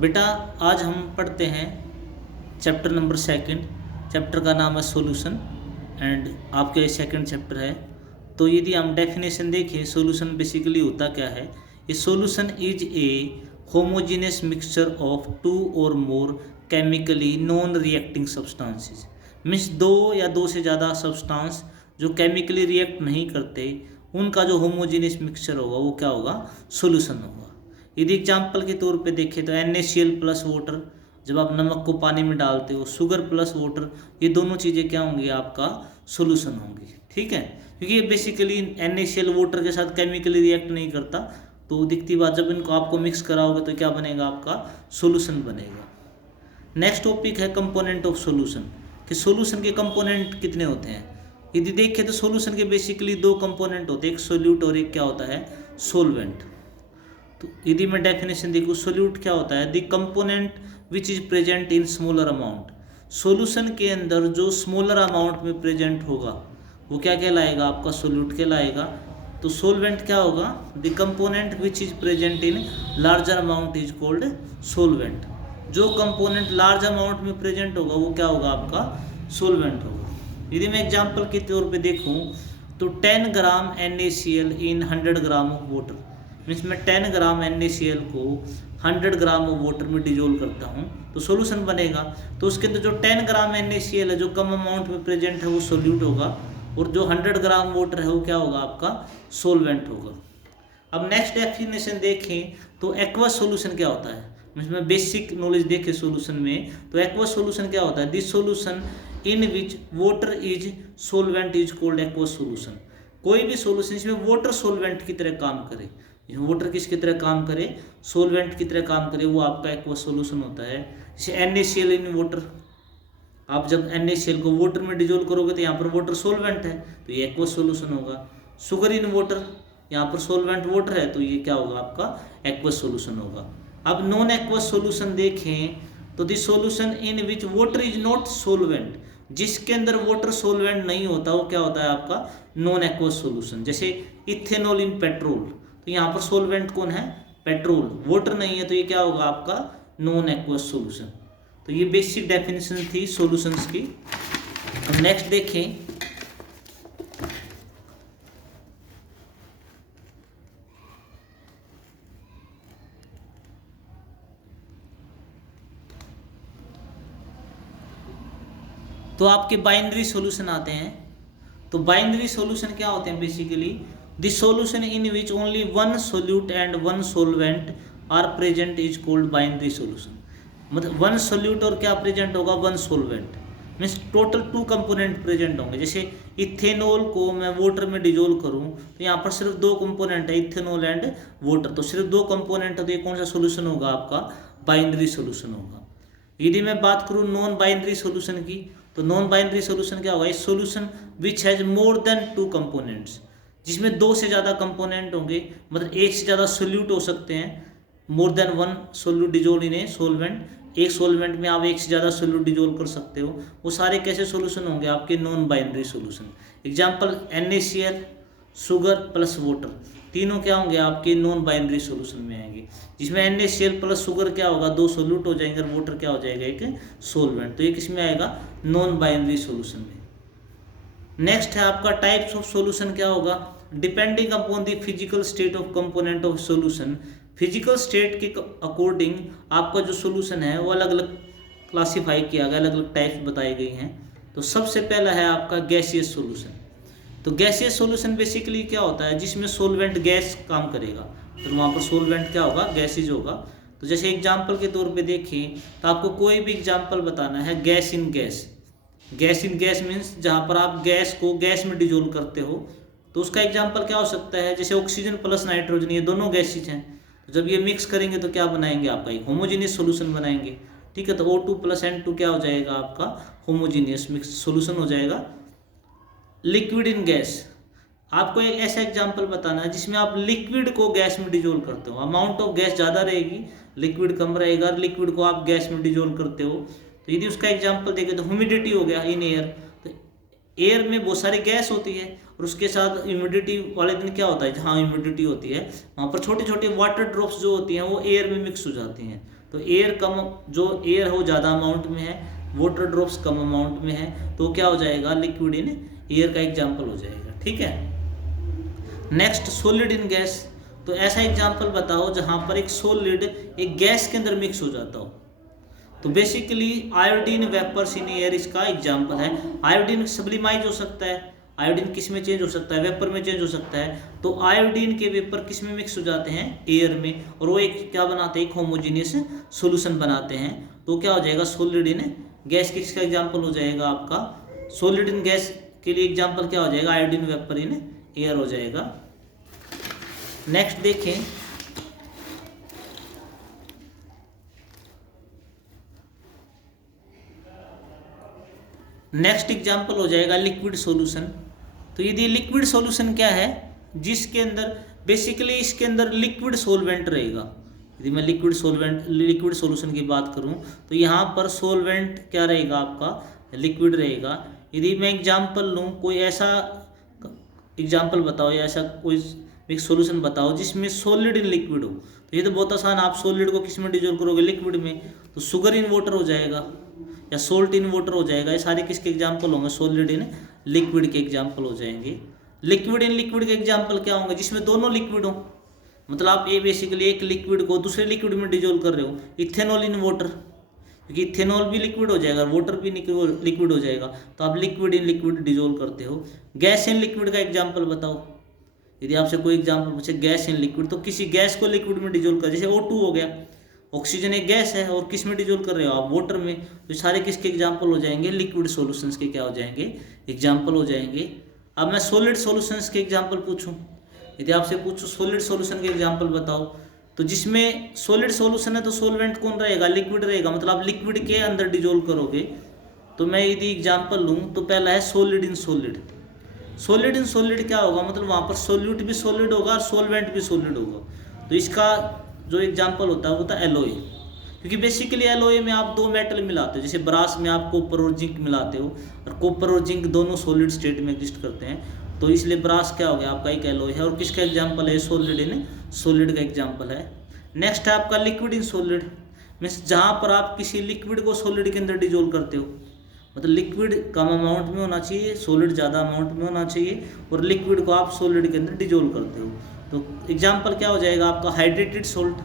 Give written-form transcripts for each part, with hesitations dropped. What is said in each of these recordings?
बेटा आज हम पढ़ते हैं चैप्टर नंबर सेकंड। चैप्टर का नाम है सॉल्यूशन एंड आपके सेकंड चैप्टर है। तो यदि हम डेफिनेशन देखें, सॉल्यूशन बेसिकली होता क्या है। A solution is a homogeneous mixture of two or more chemically non reacting substances. Means दो या दो से ज़्यादा सब्सटेंस जो केमिकली रिएक्ट नहीं करते, उनका जो होमोजेनियस मिक्सचर होगा वो क्या होगा, सॉल्यूशन होगा। यदि एग्जाम्पल के तौर पे देखें तो NaCl प्लस वाटर, जब आप नमक को पानी में डालते हो, शुगर प्लस वाटर, ये दोनों चीज़ें क्या होंगी, आपका सॉल्यूशन होंगी। ठीक है, क्योंकि ये बेसिकली NaCl वाटर के साथ केमिकली रिएक्ट नहीं करता। तो दिखती बात, जब इनको आपको मिक्स कराओगे तो क्या बनेगा, आपका सॉल्यूशन बनेगा। नेक्स्ट टॉपिक है कंपोनेंट ऑफ सॉल्यूशन, कि सॉल्यूशन के कंपोनेंट कितने होते हैं। यदि देखें तो सॉल्यूशन के बेसिकली दो कंपोनेंट होते हैं, एक सोल्यूट और एक क्या होता है, सोलवेंट। तो यदि मैं डेफिनेशन देखूँ, सोल्यूट क्या होता है, the component which is present in smaller amount. Solution के अंदर जो स्मॉलर अमाउंट में प्रेजेंट होगा वो क्या कहलाएगा, आपका सोल्यूट कहलाएगा। तो सोलवेंट क्या होगा, the component which is present in larger amount is called solvent. जो कंपोनेंट लार्ज अमाउंट में प्रेजेंट होगा वो क्या होगा, आपका सोलवेंट होगा। यदि मैं एग्जांपल के तौर पे देखूं तो 10 ग्राम NaCl in 100 gram of water, means मैं 10 ग्राम NaCl को 100 ग्राम ऑफ वाटर में डिजोल्व करता हूँ तो सॉल्यूशन बनेगा। तो उसके अंदर जो 10 ग्राम NaCl है जो कम अमाउंट में प्रेजेंट है वो सोल्यूट होगा, और जो 100 ग्राम वाटर है वो क्या होगा, आपका सोलवेंट होगा। अब नेक्स्ट डेफिनेशन देखें तो एक्वस सॉल्यूशन क्या होता है। इसमें बेसिक नॉलेज देखें सॉल्यूशन में, तो एक्वस सॉल्यूशन क्या होता है, this solution in which water is solvent is called aqueous solution. कोई भी सॉल्यूशन इसमें वाटर सोलवेंट की तरह काम करे, वाटर किसकी तरह काम करे, सोलवेंट की तरह काम करे, वो आपका एक्वस सॉल्यूशन होता है। जैसे NaCl इन वाटर, आप जब NaCl को वाटर में डिजोल्व करोगे तो यहाँ पर वाटर सोलवेंट है तो ये एक्वस सॉल्यूशन होगा। शुगर इन वाटर, यहाँ पर सोलवेंट वाटर है तो ये क्या होगा, आपका एक्वस सॉल्यूशन होगा। अब नॉन एक्वस सॉल्यूशन देखें तो this solution in which water is not solvent, जिसके अंदर वाटर सोलवेंट नहीं होता वो क्या होता है, आपका नॉन एक्वस सॉल्यूशन। जैसे इथेनॉल इन पेट्रोल, तो यहाँ पर सोलवेंट कौन है, पेट्रोल, वाटर नहीं है तो ये क्या होगा, आपका नॉन एक्वस सॉल्यूशन। तो ये बेसिक डेफिनेशन थी सॉल्यूशंस की। अब नेक्स्ट देखें, तो आपके बाइनरी सॉल्यूशन आते हैं। तो बाइनरी सॉल्यूशन क्या होते हैं, basically the solution in which only one solute and one solvent are present is called binary solution. मतलब वन सोल्यूट और क्या प्रेजेंट होगा, one solvent, means total 2 component present होंगे। जैसे इथेनॉल को मैं वाटर में डिजोल्व करूं तो यहाँ पर सिर्फ 2 कंपोनेंट है, इथेनॉल एंड वाटर, तो सिर्फ 2 कंपोनेंट है तो ये कौन सा सोल्यूशन होगा, आपका बाइनरी सोल्यूशन होगा। यदि मैं बात करूं नॉन बाइनरी सोल्यूशन की, तो नॉन बाइनरी सोल्यूशन क्या होगा, इस solution which has more than 2 components, जिसमें 2 से ज़्यादा कंपोनेंट होंगे, मतलब एक से ज़्यादा सोल्यूट हो सकते हैं। More than one solute dissolve in A solvent, एक सोलवेंट में आप एक से ज़्यादा सोल्यूट डिजोल्व कर सकते हो। वो सारे कैसे सोल्यूशन होंगे, आपके non binary solution. Example NaCl, sugar plus water, तीनों क्या होंगे, आपके नॉन बाइनरी सोल्यूशन में आएंगे। जिसमें NaCl प्लस शुगर क्या होगा, 2 सोल्यूट हो जाएंगे, और वाटर क्या हो जाएगा, एक सोलवेंट। तो ये किस में आएगा, नॉन बाइनरी सोल्यूशन में। नेक्स्ट है आपका टाइप्स ऑफ सॉल्यूशन क्या होगा, depending upon the physical state of component of solution. Physical state के अकॉर्डिंग आपका जो सॉल्यूशन है वो अलग अलग क्लासीफाई किया गया, अलग अलग टाइप्स बताई गई हैं। तो सबसे पहला है आपका गैसियस सॉल्यूशन। तो गैसियस सॉल्यूशन बेसिकली क्या होता है, जिसमें सोलवेंट गैस काम करेगा, तो वहाँ पर सोलवेंट क्या होगा, गैसेज होगा। तो जैसे एग्जाम्पल के तौर पे देखें तो आपको कोई भी एग्जाम्पल बताना है, gas in gas. Gas in gas means जहाँ पर आप गैस को गैस में डिजोल्व करते हो, तो उसका एग्जाम्पल क्या हो सकता है, जैसे ऑक्सीजन प्लस नाइट्रोजन, ये दोनों गैसेज हैं, तो जब ये मिक्स करेंगे तो क्या बनाएंगे, आपका एक होमोजीनियस सॉल्यूशन बनाएंगे। ठीक है, तो O2 प्लस N2 क्या हो जाएगा, आपका होमोजीनियस मिक्स सॉल्यूशन हो जाएगा। लिक्विड इन गैस, आपको एक ऐसा एग्जाम्पल बताना है जिसमें आप लिक्विड को गैस में डिजोल्व करते हो, अमाउंट ऑफ गैस ज़्यादा रहेगी, लिक्विड कम रहेगा, लिक्विड को आप गैस में डिजोल्व करते हो। तो यदि उसका एग्जाम्पल देखें तो ह्यूमिडिटी हो गया इन एयर, तो एयर में बहुत सारी गैस होती है और उसके साथ ह्यूमिडिटी वाले दिन क्या होता है, जहाँ ह्यूमिडिटी होती है वहाँ पर छोटी छोटी वाटर ड्रॉप्स जो होती हैं वो एयर में मिक्स हो जाती हैं, तो एयर कम, जो एयर हो ज़्यादा अमाउंट में है, वाटर ड्रॉप्स कम अमाउंट में है, तो क्या हो जाएगा, लिक्विड इन एयर का एग्जाम्पल हो जाएगा। ठीक है। Next solid in gas. तो ऐसा एग्जाम्पल बताओ जहाँ पर एक सॉलिड एक गैस के अंदर मिक्स हो जाता हो। तो basically iodine vapours in air इसका एग्जाम्पल है। आयोडीन सब्लिमाइज हो सकता है, आयोडीन किस में चेंज हो सकता है, वेपर में चेंज हो सकता है। तो आयोडीन के वेपर किस में मिक्स हो जाते हैं, एयर में, और वो एक क्या बनाते हैं, एक होमोजीनियस सॉल्यूशन बनाते हैं। तो क्या हो जाएगा, सॉलिड इन गैस किसका एग्जाम्पल हो जाएगा आपका, सॉलिड इन गैस के लिए एग्जाम्पल क्या हो जाएगा, आयोडीन वेपर इन एयर हो जाएगा। नेक्स्ट देखें, नेक्स्ट एग्जाम्पल हो जाएगा लिक्विड सॉल्यूशन। तो यदि लिक्विड सॉल्यूशन क्या है, जिसके अंदर बेसिकली इसके अंदर लिक्विड सॉल्वेंट रहेगा। यदि मैं लिक्विड सॉल्यूशन की बात करूं तो यहाँ पर सॉल्वेंट क्या रहेगा आपका, लिक्विड रहेगा। यदि मैं एग्जाम्पल लूँ, कोई ऐसा एग्जाम्पल बताओ या ऐसा कोई एक सॉल्यूशन बताओ जिसमें सॉलिड इन लिक्विड हो। तो ये तो बहुत आसान, आप सॉलिड को किस में डिजोल्व करोगे, लिक्विड में। तो शुगर इन वाटर हो जाएगा या सोल्ट इन वाटर हो जाएगा। ये सारे किसके एग्जाम्पल होंगे, सॉलिड इन लिक्विड के एग्जाम्पल हो जाएंगे। लिक्विड इन लिक्विड के एग्जाम्पल क्या होंगे, जिसमें दोनों लिक्विड हो। मतलब आप ये बेसिकली एक लिक्विड को दूसरे लिक्विड में डिजोल्व कर रहे हो। इथेनॉल इन वाटर, क्योंकि इथेनॉल भी लिक्विड हो जाएगा, वाटर भी लिक्विड हो जाएगा। तो आप लिक्विड इन लिक्विड डिजोल्व करते हो। गैस इन लिक्विड का एग्जाम्पल बताओ। यदि आपसे कोई एग्जाम्पल पूछे गैस इन लिक्विड, तो किसी गैस को लिक्विड में डिजोल्व कर, जैसे O2 हो गया, ऑक्सीजन एक गैस है और किस में डिजोल्व कर रहे हो आप, वाटर में। तो सारे किसके एग्जाम्पल हो जाएंगे, लिक्विड सॉल्यूशंस के क्या हो जाएंगे, एग्जाम्पल हो जाएंगे। अब मैं सॉलिड सॉल्यूशंस के एग्जाम्पल पूछूं, यदि आपसे पूछूं सॉलिड सॉल्यूशन के एग्जाम्पल बताओ, तो जिसमें सॉलिड सॉल्यूशन है तो सॉल्वेंट कौन रहेगा, लिक्विड रहेगा। मतलब आप लिक्विड के अंदर डिजोल्व करोगे। तो मैं यदि एग्जाम्पल लूँ तो पहला है solid in solid. Solid in solid क्या होगा, मतलब वहाँ पर सोल्यूट भी सॉलिड होगा और सॉल्वेंट भी सॉलिड होगा। तो इसका जो एग्जाम्पल होता है वो होता है एलॉय, क्योंकि बेसिकली एलॉय में आप दो मेटल मिलाते हो। जैसे ब्रास में आप कॉपर और जिंक मिलाते हो, और कॉपर और जिंक दोनों सॉलिड स्टेट में एग्जिस्ट करते हैं। तो इसलिए ब्रास क्या हो गया आपका, एक एलॉय है। और किसका एग्जाम्पल है, सॉलिड इन सॉलिड का एग्जाम्पल है। नेक्स्ट है आपका लिक्विड इन सॉलिड, मीन्स जहाँ पर आप किसी लिक्विड को सॉलिड के अंदर डिजोल्व करते हो। मतलब लिक्विड कम अमाउंट में होना चाहिए, सॉलिड ज़्यादा अमाउंट में होना चाहिए, और लिक्विड को आप सॉलिड के अंदर डिजोल्व करते हो। तो एग्जाम्पल क्या हो जाएगा आपका, हाइड्रेटेड सॉल्ट,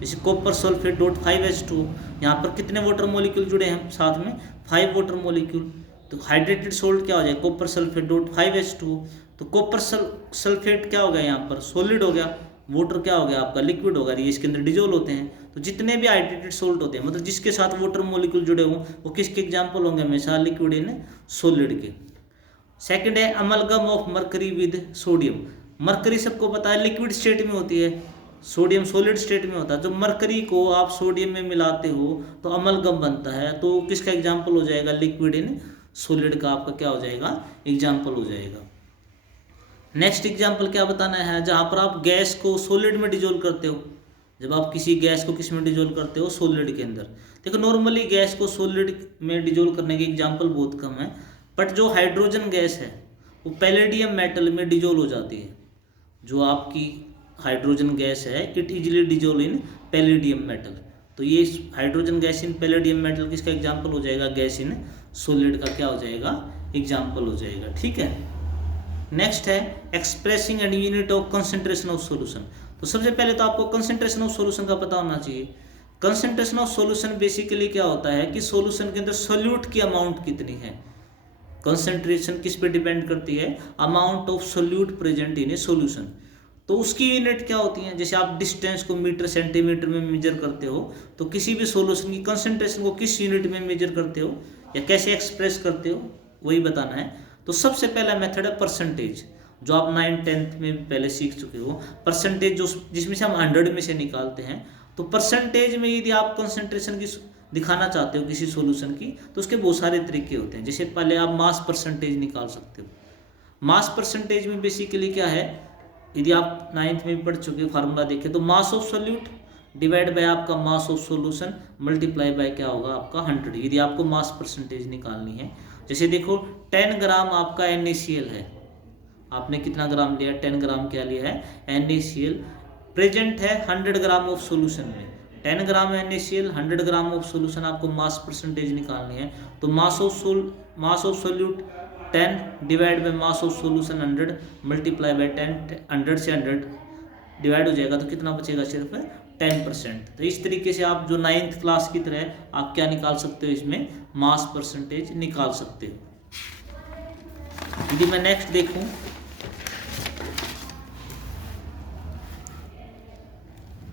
जैसे कॉपर सल्फेट .5H2। यहाँ पर कितने वाटर मॉलिक्यूल जुड़े हैं साथ में, 5 वाटर मॉलिक्यूल। तो हाइड्रेटेड सॉल्ट क्या हो जाएगा, कॉपर सल्फेट .5H2। तो कॉपर सल्फेट क्या हो गया, यहाँ पर सॉलिड हो गया, वाटर क्या हो गया आपका, लिक्विड हो गया, ये इसके अंदर डिजोल्व होते हैं। तो जितने भी हाइड्रेटेड सॉल्ट होते हैं, मतलब जिसके साथ वाटर मॉलिक्यूल जुड़े हों, वो किसके एग्जाम्पल होंगे, हमेशा लिक्विड इन सॉलिड के। सेकंड है amalgam of mercury with sodium. Mercury सबको पता है लिक्विड स्टेट में होती है, सोडियम सॉलिड स्टेट में होता है। जो मरकरी को आप सोडियम में मिलाते हो तो अमलगम बनता है। तो किसका एग्जाम्पल हो जाएगा, लिक्विड इन सॉलिड का आपका क्या हो जाएगा, एग्जाम्पल हो जाएगा। नेक्स्ट एग्जाम्पल क्या बताना है, जहाँ पर आप गैस को सॉलिड में डिजोल्व करते हो। जब आप किसी गैस को किस में डिजोल्व करते हो, सॉलिड के अंदर। देखो नॉर्मली गैस को सॉलिड में डिजोल्व करने के एग्जाम्पल बहुत कम है, बट जो हाइड्रोजन गैस है वो पैलेडियम मेटल में डिजोल्व हो जाती है। जो आपकी हाइड्रोजन गैस है, it easily dissolve in palladium metal. तो ये hydrogen gas in palladium metal किसका एग्जाम्पल हो जाएगा, गैस इन सॉलिड का क्या हो जाएगा, एग्जाम्पल हो जाएगा। ठीक है। नेक्स्ट है expressing and unit of concentration of solution. तो सबसे पहले तो आपको कंसंट्रेशन ऑफ सॉल्यूशन का पता होना चाहिए। कंसंट्रेशन ऑफ सॉल्यूशन बेसिकली क्या होता है कि सॉल्यूशन के अंदर सोल्यूट की अमाउंट कितनी है। कंसंट्रेशन किस पे डिपेंड करती है, amount of solute present in A solution. तो उसकी यूनिट क्या होती है, जैसे आप डिस्टेंस को मीटर सेंटीमीटर में मेजर करते हो, तो किसी भी सॉल्यूशन की कंसंट्रेशन को किस यूनिट में मेजर करते हो या कैसे एक्सप्रेस करते हो, वही बताना है। तो सबसे पहला मेथड है परसेंटेज, जो आप 9th-10th में पहले सीख चुके हो। परसेंटेज जो जिसमें से हम 100 में से निकालते हैं। तो परसेंटेज में यदि आप कंसंट्रेशन की दिखाना चाहते हो किसी सॉल्यूशन की, तो उसके बहुत सारे तरीके होते हैं। जैसे पहले आप मास परसेंटेज निकाल सकते हो। मास परसेंटेज में बेसिकली क्या है, यदि आप 9th में पढ़ चुके फार्मूला देखें तो mass of solute divide by आपका mass of solution multiply by क्या होगा आपका 100, यदि आपको मास परसेंटेज निकालनी है। जैसे देखो 10 ग्राम आपका NaCl है, आपने कितना ग्राम लिया, 10 ग्राम क्या लिया है, NaCl प्रेजेंट है 100 ग्राम ऑफ सॉल्यूशन में। 10 ग्राम NaCl 100 ग्राम ऑफ सोल्यूशन, आपको मास परसेंटेज निकालनी है। तो mass of solute 10 divide by mass of solution 100 multiply by 10, 100 से 100 डिवाइड हो जाएगा तो कितना बचेगा, सिर्फ 10%। तो इस तरीके से आप जो 9th क्लास की तरह आप क्या निकाल सकते हो, इसमें मास परसेंटेज निकाल सकते हो। यदि मैं नेक्स्ट देखूं,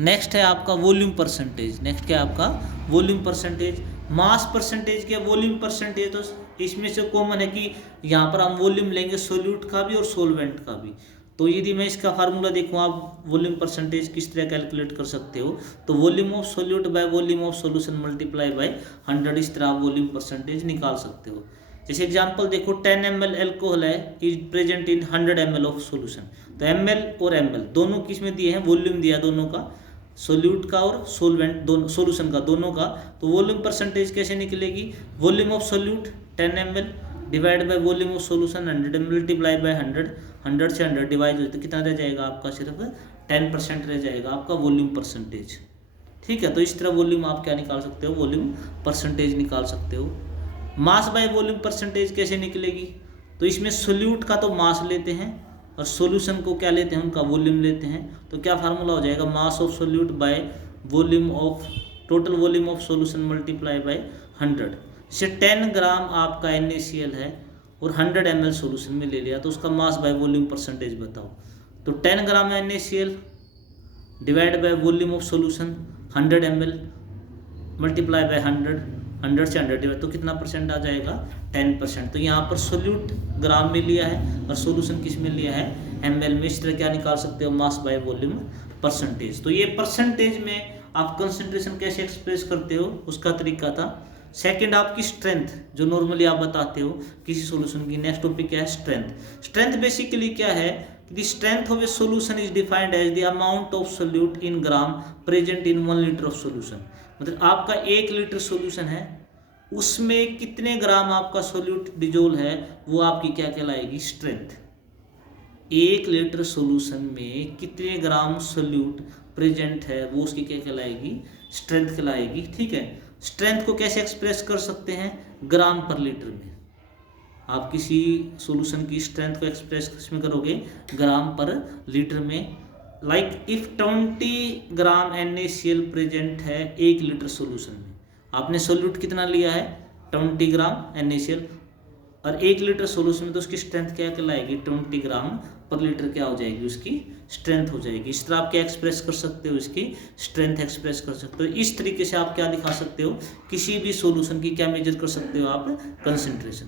नेक्स्ट है आपका वॉल्यूम परसेंटेज। नेक्स्ट क्या है आपका वॉल्यूम परसेंटेज। मास परसेंटेज क्या, वॉल्यूम परसेंटेज तो इसमें से कॉमन है कि यहाँ पर हम वॉल्यूम लेंगे सोल्यूट का भी और सोलवेंट का भी। तो यदि मैं इसका फार्मूला देखूँ, आप वॉल्यूम परसेंटेज किस तरह कैलकुलेट कर सकते हो, तो volume of solute by volume of solution multiply by 100, इस तरह आप वॉल्यूम परसेंटेज निकाल सकते हो। जैसे एग्जांपल देखो, 10 ml एल्कोहल है is present in 100 ml of solution. तो ml और ml दोनों किस में दिए हैं, वॉल्यूम दिया दोनों का, सोल्यूट का और सोलवेंट दोनों, सोल्यूशन का दोनों का। तो वॉल्यूम परसेंटेज कैसे निकलेगी, volume of solute 10 ml divide by volume of solution 100 multiply by 100, 100 से 100 डिवाइड हो तो कितना रह जाएगा आपका, सिर्फ 10% रह जाएगा आपका वॉल्यूम परसेंटेज। ठीक है, तो इस तरह वॉल्यूम आप क्या निकाल सकते हो, वॉल्यूम परसेंटेज निकाल सकते हो। मास बाय वॉल्यूम परसेंटेज कैसे निकलेगी, तो इसमें सोल्यूट का तो मास लेते हैं और सॉल्यूशन को क्या लेते हैं, उनका वॉल्यूम लेते हैं। तो क्या फार्मूला हो जाएगा, मास of solute by volume of total volume of solution multiply bye 100। जैसे 10 ग्राम आपका NaCl है और 100 ml सॉल्यूशन में ले लिया, तो उसका मास बाय वॉल्यूम परसेंटेज बताओ। तो 10 ग्राम NaCl divide by volume of solution 100 ml multiply by 100, 100 से 100 डिवाइड, तो कितना परसेंट आ जाएगा, 10%। तो यहाँ पर सोल्यूट ग्राम में लिया है और सोल्यूशन किस में लिया है, ml में। इस तरह क्या निकाल सकते हो, मास बाय वॉल्यूम परसेंटेज। तो ये परसेंटेज में आप कंसंट्रेशन कैसे एक्सप्रेस करते हो, उसका तरीका था। सेकंड आपकी स्ट्रेंथ, जो नॉर्मली आप बताते हो किसी सॉल्यूशन की। नेक्स्ट टॉपिक क्या है, स्ट्रेंथ। स्ट्रेंथ बेसिकली क्या है, the strength of a solution is defined as the amount of solute in gram present in 1 litre of solution. मतलब आपका 1 लीटर सॉल्यूशन है, उसमें कितने ग्राम आपका सोल्यूट डिजोल्व है, वो आपकी क्या कहलाएगी, स्ट्रेंथ। 1 लीटर सॉल्यूशन में कितने ग्राम सोल्यूट प्रेजेंट है, वो उसकी क्या कहलाएगी, स्ट्रेंथ कहलाएगी। ठीक है, स्ट्रेंथ को कैसे एक्सप्रेस कर सकते हैं, ग्राम पर लीटर में। आप किसी सॉल्यूशन की स्ट्रेंथ को एक्सप्रेस किसमें करोगे, ग्राम पर लीटर में। Like if 20 gram NaCl present है 1 लीटर सॉल्यूशन में, आपने सोल्यूट कितना लिया है, 20 ग्राम NaCl और 1 लीटर सॉल्यूशन में, तो उसकी स्ट्रेंथ क्या कहलाएगी, 20 ग्राम पर लीटर क्या हो जाएगी, उसकी स्ट्रेंथ हो जाएगी। इस तरह आप क्या एक्सप्रेस कर सकते हो, इसकी स्ट्रेंथ एक्सप्रेस कर सकते हो। इस तरीके से आप क्या दिखा सकते हो, किसी भी सॉल्यूशन की क्या मेजर कर सकते हो आप, कंसंट्रेशन।